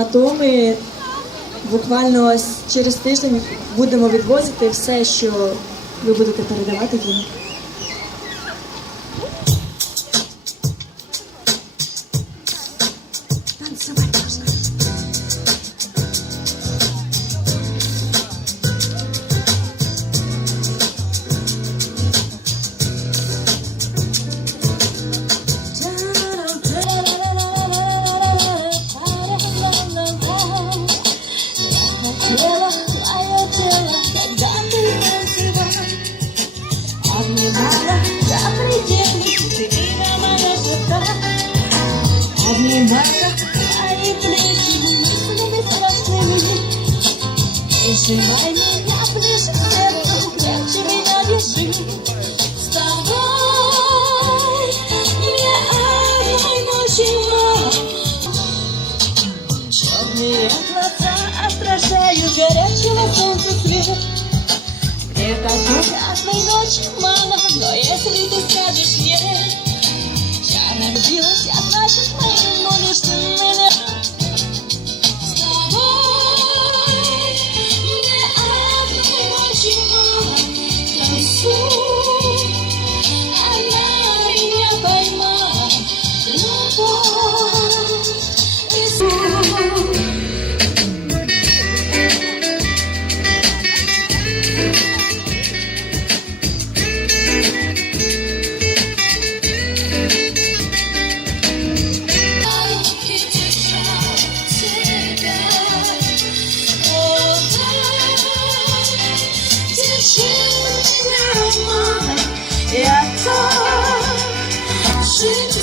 А то ми буквально через тиждень будемо відвозити все, що ви будете передавати їм. Обнимала твои плечи мыслями страстными Прижимай меня ближе к сердцу, крепче меня держи С тобой мне одной мужчина Черные глаза отражают горячего солнца свет Где-то закатной ночи мало, но если ты скажешь Sit